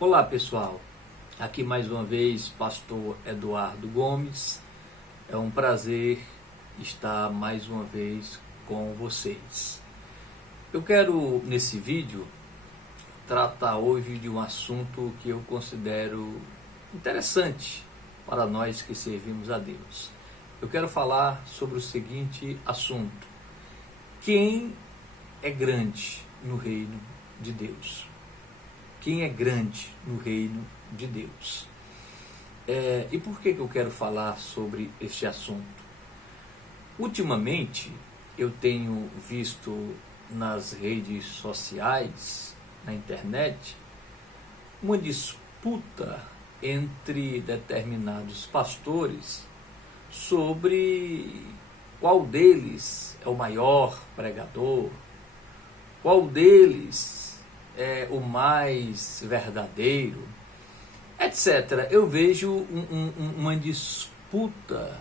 Olá pessoal, aqui mais uma vez Pastor Eduardo Gomes. É um prazer estar mais uma vez com vocês. Eu quero nesse vídeo tratar hoje de um assunto que eu considero interessante para nós que servimos a Deus. Eu quero falar sobre o seguinte assunto: quem é grande no reino de Deus? Quem é grande no reino de Deus? E por que eu quero falar sobre este assunto? Ultimamente, eu tenho visto nas redes sociais, na internet, uma disputa entre determinados pastores sobre qual deles é o maior pregador, qual deles é o mais verdadeiro, etc. Eu vejo uma disputa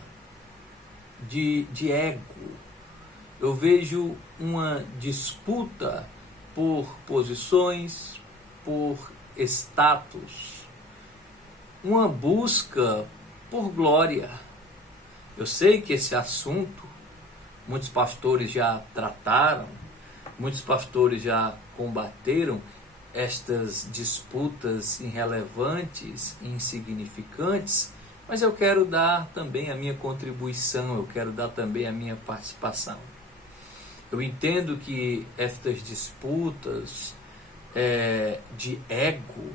de ego, eu vejo uma disputa por posições, por status, uma busca por glória. Eu sei que esse assunto muitos pastores já trataram, muitos pastores já combateram estas disputas irrelevantes, insignificantes, mas eu quero dar também a minha contribuição, eu quero dar também a minha participação. Eu entendo que estas disputas de ego,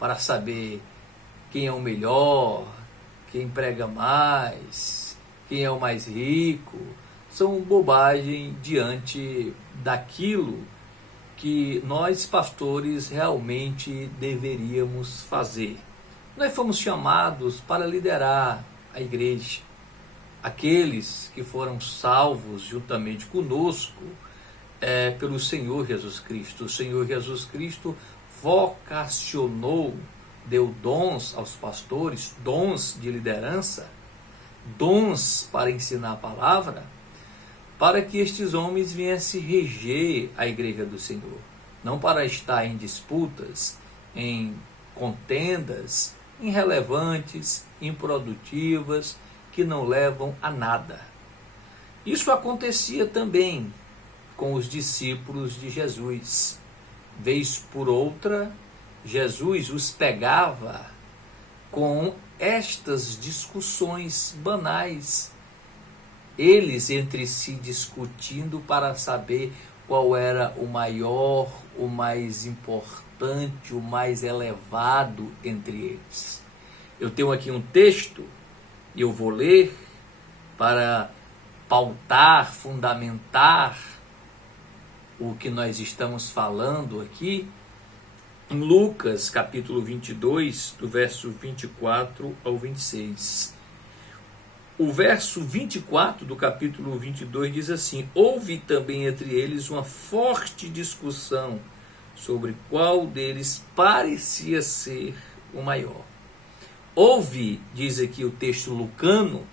para saber quem é o melhor, quem prega mais, quem é o mais rico, são bobagem diante daquilo que nós pastores realmente deveríamos fazer. Nós fomos chamados para liderar a igreja. Aqueles que foram salvos juntamente conosco pelo Senhor Jesus Cristo. O Senhor Jesus Cristo vocacionou, deu dons aos pastores, dons de liderança, dons para ensinar a palavra, para que estes homens viessem reger a igreja do Senhor, não para estar em disputas, em contendas irrelevantes, improdutivas, que não levam a nada. Isso acontecia também com os discípulos de Jesus. Vez por outra, Jesus os pegava com estas discussões banais, eles entre si discutindo para saber qual era o maior, o mais importante, o mais elevado entre eles. Eu tenho aqui um texto e eu vou ler para pautar, fundamentar o que nós estamos falando aqui, em Lucas capítulo 22, do verso 24 ao 26. O verso 24 do capítulo 22 diz assim: houve também entre eles uma forte discussão sobre qual deles parecia ser o maior. Houve, diz aqui o texto lucano,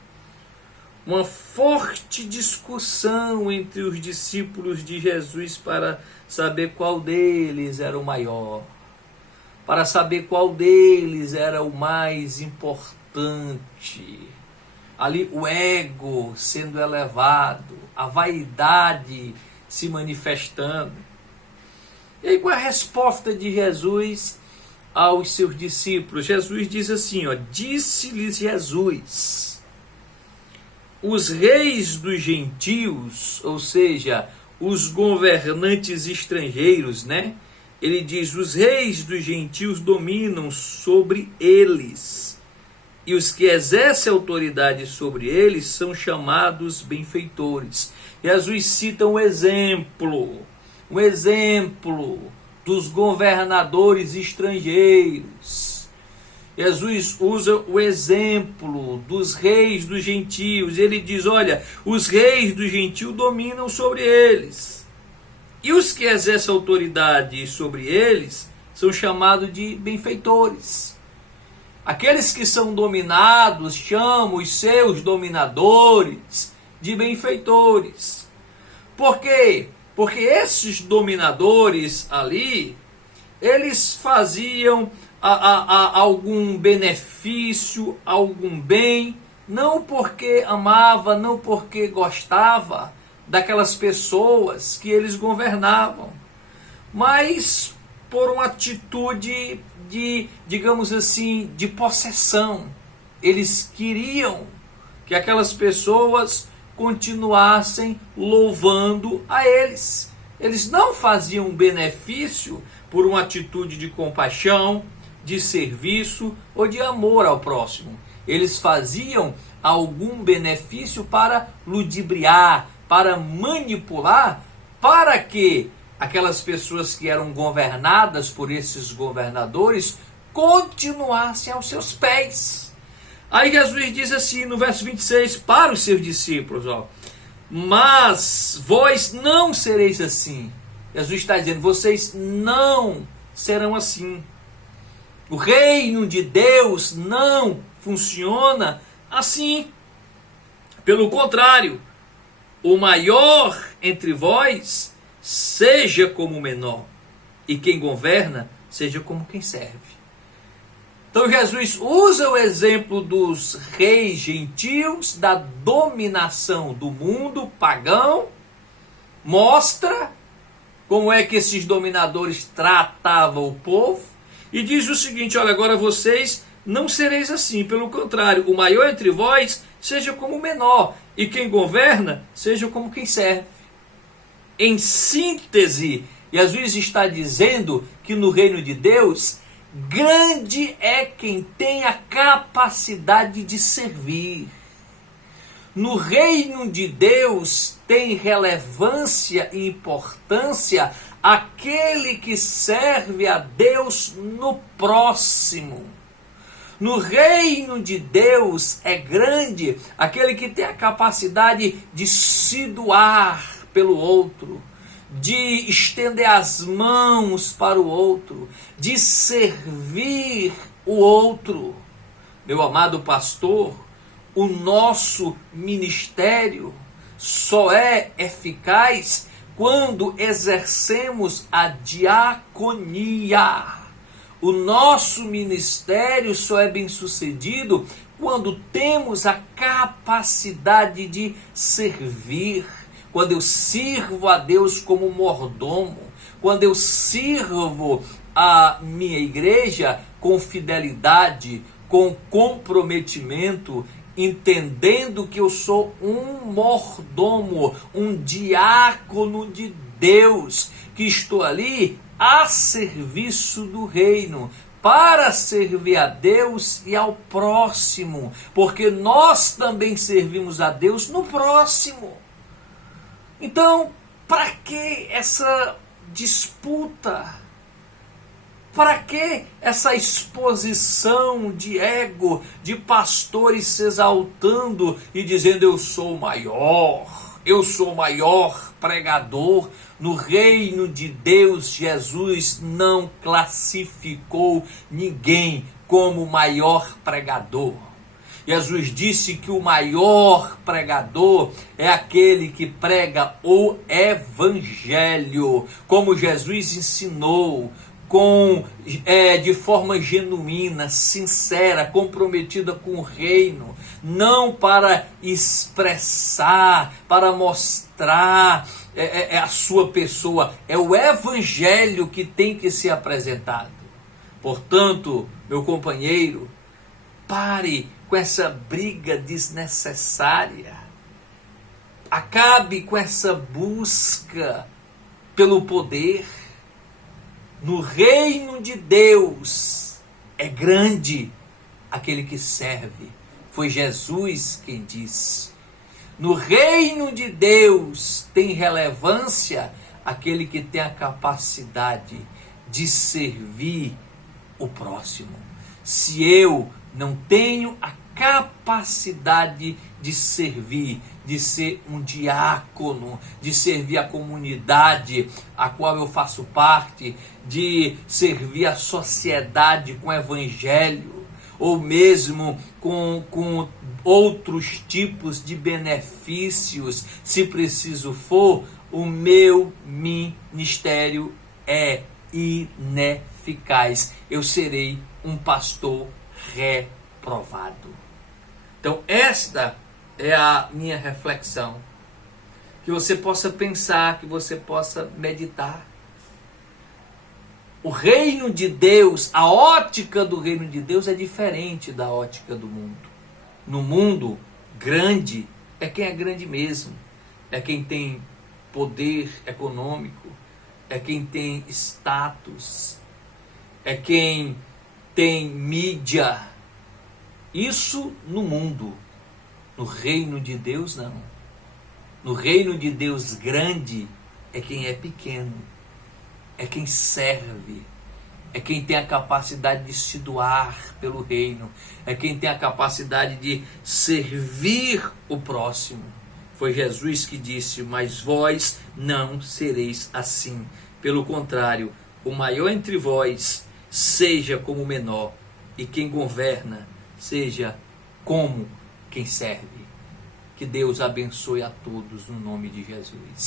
uma forte discussão entre os discípulos de Jesus para saber qual deles era o maior, para saber qual deles era o mais importante. Ali o ego sendo elevado, a vaidade se manifestando. E aí qual é a resposta de Jesus aos seus discípulos? Jesus diz assim, disse-lhes Jesus: os reis dos gentios, ou seja, os governantes estrangeiros, Ele diz, os reis dos gentios dominam sobre eles, e os que exercem autoridade sobre eles são chamados benfeitores. Jesus cita um exemplo dos governadores estrangeiros. Jesus usa o exemplo dos reis dos gentios. Ele diz, olha, os reis dos gentios dominam sobre eles, e os que exercem autoridade sobre eles são chamados de benfeitores. Aqueles que são dominados chamam os seus dominadores de benfeitores. Por quê? Porque esses dominadores ali, eles faziam algum benefício, algum bem, não porque amava, não porque gostava daquelas pessoas que eles governavam, mas por uma atitude de, digamos assim, de possessão. Eles queriam que aquelas pessoas continuassem louvando a eles. Eles não faziam benefício por uma atitude de compaixão, de serviço ou de amor ao próximo. Eles faziam algum benefício para ludibriar, para manipular, para que aquelas pessoas que eram governadas por esses governadores continuassem aos seus pés. Aí Jesus diz assim no verso 26 para os seus discípulos, mas vós não sereis assim. Jesus está dizendo, vocês não serão assim. O reino de Deus não funciona assim. Pelo contrário, o maior entre vós seja como o menor, e quem governa seja como quem serve. Então Jesus usa o exemplo dos reis gentios, da dominação do mundo pagão, mostra como é que esses dominadores tratavam o povo, e diz o seguinte, olha, agora vocês não sereis assim, pelo contrário, o maior entre vós seja como o menor, e quem governa seja como quem serve. Em síntese, Jesus está dizendo que no reino de Deus, grande é quem tem a capacidade de servir. No reino de Deus tem relevância e importância aquele que serve a Deus no próximo. No reino de Deus é grande aquele que tem a capacidade de se doar pelo outro, de estender as mãos para o outro, de servir o outro. Meu amado pastor, o nosso ministério só é eficaz quando exercemos a diaconia. O nosso ministério só é bem-sucedido quando temos a capacidade de servir. Quando eu sirvo a Deus como mordomo, quando eu sirvo a minha igreja com fidelidade, com comprometimento, entendendo que eu sou um mordomo, um diácono de Deus, que estou ali a serviço do reino, para servir a Deus e ao próximo, porque nós também servimos a Deus no próximo. Então, para que essa disputa? Para que essa exposição de ego, de pastores se exaltando e dizendo eu sou o maior pregador? No reino de Deus, Jesus não classificou ninguém como o maior pregador. Jesus disse que o maior pregador é aquele que prega o evangelho, como Jesus ensinou, de forma genuína, sincera, comprometida com o reino, não para expressar, para mostrar a sua pessoa. É o evangelho que tem que ser apresentado. Portanto, meu companheiro, pare com essa briga desnecessária. Acabe com essa busca pelo poder. No reino de Deus é grande aquele que serve. Foi Jesus quem disse. No reino de Deus tem relevância aquele que tem a capacidade de servir o próximo. Se eu não tenho a capacidade de servir, de ser um diácono, de servir a comunidade a qual eu faço parte, de servir a sociedade com o evangelho, ou mesmo com outros tipos de benefícios, se preciso for, o meu ministério é ineficaz. eficaz, eu serei um pastor reprovado. Então esta é a minha reflexão, que você possa pensar, que você possa meditar. O reino de Deus, a ótica do reino de Deus é diferente da ótica do mundo. No mundo, grande é quem é grande mesmo, é quem tem poder econômico, é quem tem status, é quem tem mídia. Isso no mundo. No reino de Deus, não. No reino de Deus, grande é quem é pequeno, é quem serve, é quem tem a capacidade de se doar pelo reino, é quem tem a capacidade de servir o próximo. Foi Jesus que disse: mas vós não sereis assim. Pelo contrário, o maior entre vós seja como o menor, e quem governa seja como quem serve. Que Deus abençoe a todos no nome de Jesus.